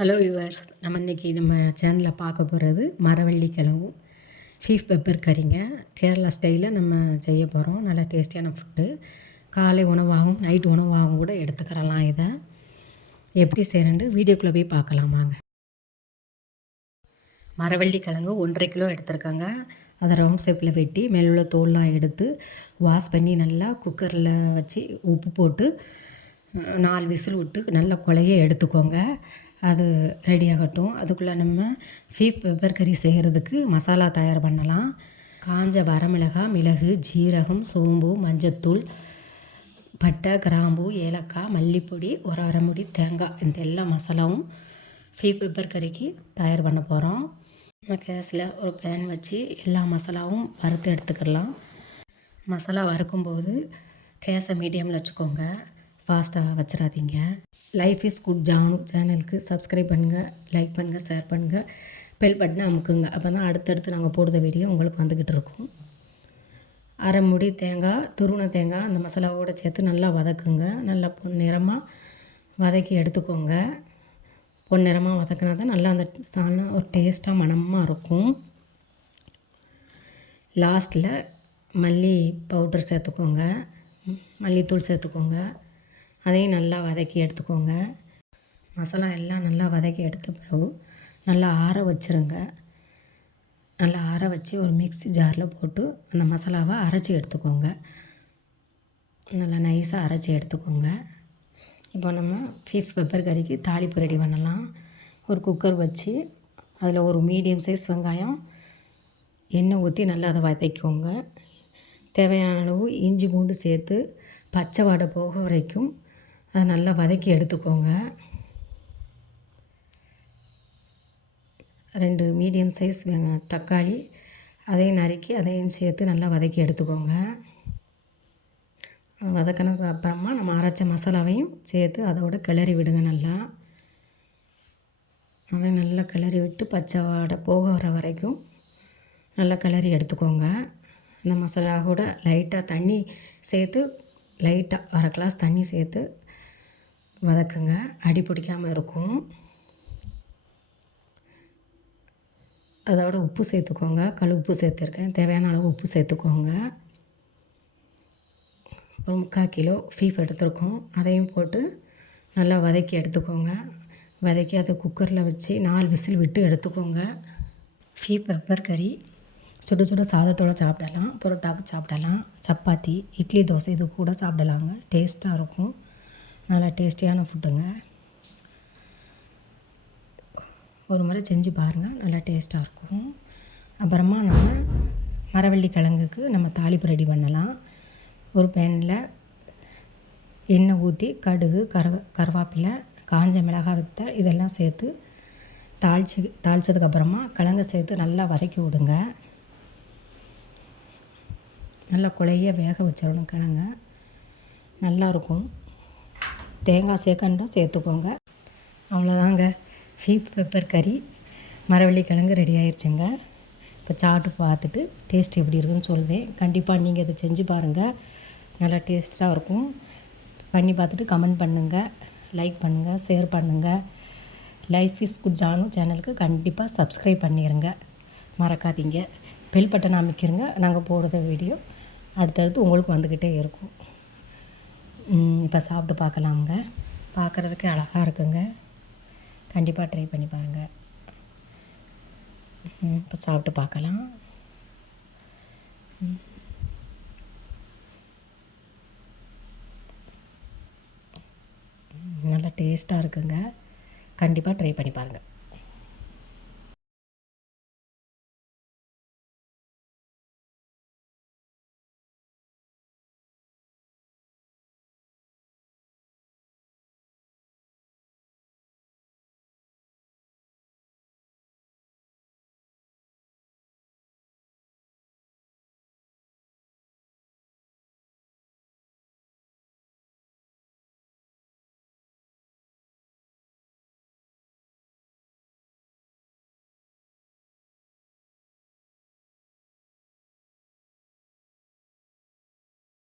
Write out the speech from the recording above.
Hello viewers, நம்ம இன்றைக்கி நம்ம சேனலில் பார்க்க போகிறது மரவள்ளி கிழங்கும் பீஃப் பெப்பர் கறிங்க. கேரளா ஸ்டைலில் நம்ம செய்ய போகிறோம். நல்லா டேஸ்டியான ஃபுட்டு. காலை உணவாகவும் நைட் உணவாகவும் கூட எடுத்துக்கிறலாம். இதை எப்படி செய்யணுன்ட்டு வீடியோக்குள்ளே போய் பார்க்கலாம் வாங்க. மரவள்ளி கிழங்கு 1.5 கிலோ எடுத்துருக்காங்க. அதை ரவுண்ட் ஷேப்பில் வெட்டி மேலுள்ள தோல்லாம் எடுத்து வாஷ் பண்ணி நல்லா குக்கரில் வச்சு உப்பு போட்டு 4 விசில் விட்டு நல்லா குழைய எடுத்துக்கோங்க. அது ரெடி ஆகட்டும். அதுக்குள்ளே நம்ம பீஃப் பெப்பர் கறி செய்கிறதுக்கு மசாலா தயார் பண்ணலாம். காஞ்ச வரமிளகாய், மிளகு, ஜீரகம், சோம்பு, மஞ்சத்தூள், பட்டை, கிராம்பு, ஏலக்காய், மல்லிப்பொடி, ஒரு அரை மூடி தேங்காய், இந்த எல்லா மசாலாவும் பீஃப் பெப்பர் கறிக்கு தயார் பண்ண போகிறோம். நம்ம கேஸில் ஒரு பேன் வச்சு எல்லா மசாலாவும் வறுத்து எடுத்துக்கலாம். மசாலா வறுக்கும்போது கேஸை மீடியமில் வச்சுக்கோங்க, ஃபாஸ்ட்டாக வச்சிடாதீங்க. லைஃப் இஸ் குட் ஜானு சேனலுக்கு சப்ஸ்கிரைப் பண்ணுங்கள், லைக் பண்ணுங்கள், ஷேர் பண்ணுங்கள், பெல் பட்டனை அமுக்குங்க. அப்போ தான் அடுத்தடுத்து நாங்கள் போடுற வீடியோ உங்களுக்கு வந்துக்கிட்டு இருக்கும். அரை மூடி தேங்காய், துருவன தேங்காய் அந்த மசாலாவோடு சேர்த்து நல்லா வதக்குங்க. நல்லா பொன்னிறமாக வதக்கி எடுத்துக்கோங்க. பொன்னிறமாக வதக்கினா தான் நல்லா அந்த சாணம் ஒரு டேஸ்ட்டாக மணமாக இருக்கும். லாஸ்ட்டில் மல்லி பவுடர் சேர்த்துக்கோங்க, மல்லித்தூள் சேர்த்துக்கோங்க. அதையும் நல்லா வதக்கி எடுத்துக்கோங்க. மசாலா எல்லாம் நல்லா வதக்கி எடுத்த பிறகு நல்லா ஆற வச்சுருங்க. நல்லா ஆற வச்சு ஒரு மிக்ஸி ஜாரில் போட்டு அந்த மசாலாவை அரைச்சி எடுத்துக்கோங்க. நல்லா நைஸாக அரைச்சி எடுத்துக்கோங்க. இப்போ நம்ம பீஃப் பெப்பர் கறிக்கு தாளிப்பு ரெடி பண்ணலாம். ஒரு குக்கர் வச்சு அதில் ஒரு மீடியம் சைஸ் வெங்காயம் எண்ணெய் ஊற்றி நல்லா அதை வதக்கிக்கோங்க. தேவையான அளவு இஞ்சி பூண்டு சேர்த்து பச்சை வாடை போக வரைக்கும் அதை நல்லா வதக்கி எடுத்துக்கோங்க. 2 மீடியம் சைஸ் தக்காளி அதையும் நறுக்கி அதையும் சேர்த்து நல்லா வதக்கி எடுத்துக்கோங்க. வதக்கினதுக்கு அப்புறமா நம்ம அரைச்ச மசாலாவையும் சேர்த்து அதோட கிளறி விடுங்க. நல்லா அதையும் நல்லா கிளறி விட்டு பச்சை வாடை போக வர வரைக்கும் நல்லா கிளறி எடுத்துக்கோங்க. அந்த மசாலா கூட லைட்டாக தண்ணி சேர்த்து லைட்டாக 1/2 கிளாஸ் தண்ணி சேர்த்து வதக்குங்க. அடி பிடிக்காமல் இருக்கும். அதோட உப்பு சேர்த்துக்கோங்க. கல் உப்பு சேர்த்துருக்கேன். தேவையான அளவு உப்பு சேர்த்துக்கோங்க. ஒரு 3/4 கிலோ பீஃப் எடுத்துருக்கோம். அதையும் போட்டு நல்லா வதக்கி எடுத்துக்கோங்க. வதக்கி அதை குக்கரில் வச்சு 4 விசில் விட்டு எடுத்துக்கோங்க. பீஃப் பெப்பர் கறி சுட சுட சாதத்தோடு சாப்பிடலாம், பரோட்டாவுக்கு சாப்பிடலாம், சப்பாத்தி, இட்லி, தோசை இது கூட சாப்பிடலாங்க. டேஸ்ட்டாக இருக்கும். நல்லா டேஸ்டியான ஃபுட்டுங்க. ஒரு முறை செஞ்சு பாருங்கள், நல்லா டேஸ்ட்டாக இருக்கும். அப்புறமா நம்ம மரவள்ளி கிழங்குக்கு நம்ம தாளிப்பு ரெடி பண்ணலாம். ஒரு பேனில் எண்ணெய் ஊற்றி கடுகு, கருவேப்பிலை, காஞ்ச மிளகாய் வத்தல் இதெல்லாம் சேர்த்து தாளித்ததுக்கப்புறமா கிழங்கு சேர்த்து நல்லா வதக்கி விடுங்க. நல்லா குழைய வேக வச்சிடணும் கிழங்க. நல்லாயிருக்கும். தேங்காய் சேர்க்கணும் சேர்த்துக்கோங்க. அவ்வளோதாங்க, பீஃப் பெப்பர் கறி மரவள்ளி கிழங்கு ரெடி ஆயிடுச்சுங்க. இப்போ சாப்பிட்டு பார்த்துட்டு டேஸ்ட் எப்படி இருக்குன்னு சொல்லுதேன். கண்டிப்பாக நீங்கள் இதை செஞ்சு பாருங்கள், நல்லா டேஸ்ட்டாக இருக்கும். பண்ணி பார்த்துட்டு கமெண்ட் பண்ணுங்கள், லைக் பண்ணுங்கள், ஷேர் பண்ணுங்கள். லைஃப் இஸ் குட் ஜானு சேனலுக்கு கண்டிப்பாக சப்ஸ்கிரைப் பண்ணிடுங்க, மறக்காதீங்க. பெல் பட்டன் அமைக்கிறங்க. நாங்கள் போடுற வீடியோ அடுத்தடுத்து உங்களுக்கு வந்துக்கிட்டே இருக்கும். இப்போ சாப்பிட்டு பார்க்கலாமுங்க. பார்க்குறதுக்கு அழகாக இருக்குங்க. கண்டிப்பாக ட்ரை பண்ணி பாருங்கள். இப்போ சாப்பிட்டு பார்க்கலாம். நல்லா டேஸ்ட்டாக இருக்குங்க. கண்டிப்பாக ட்ரை பண்ணி பாருங்கள்.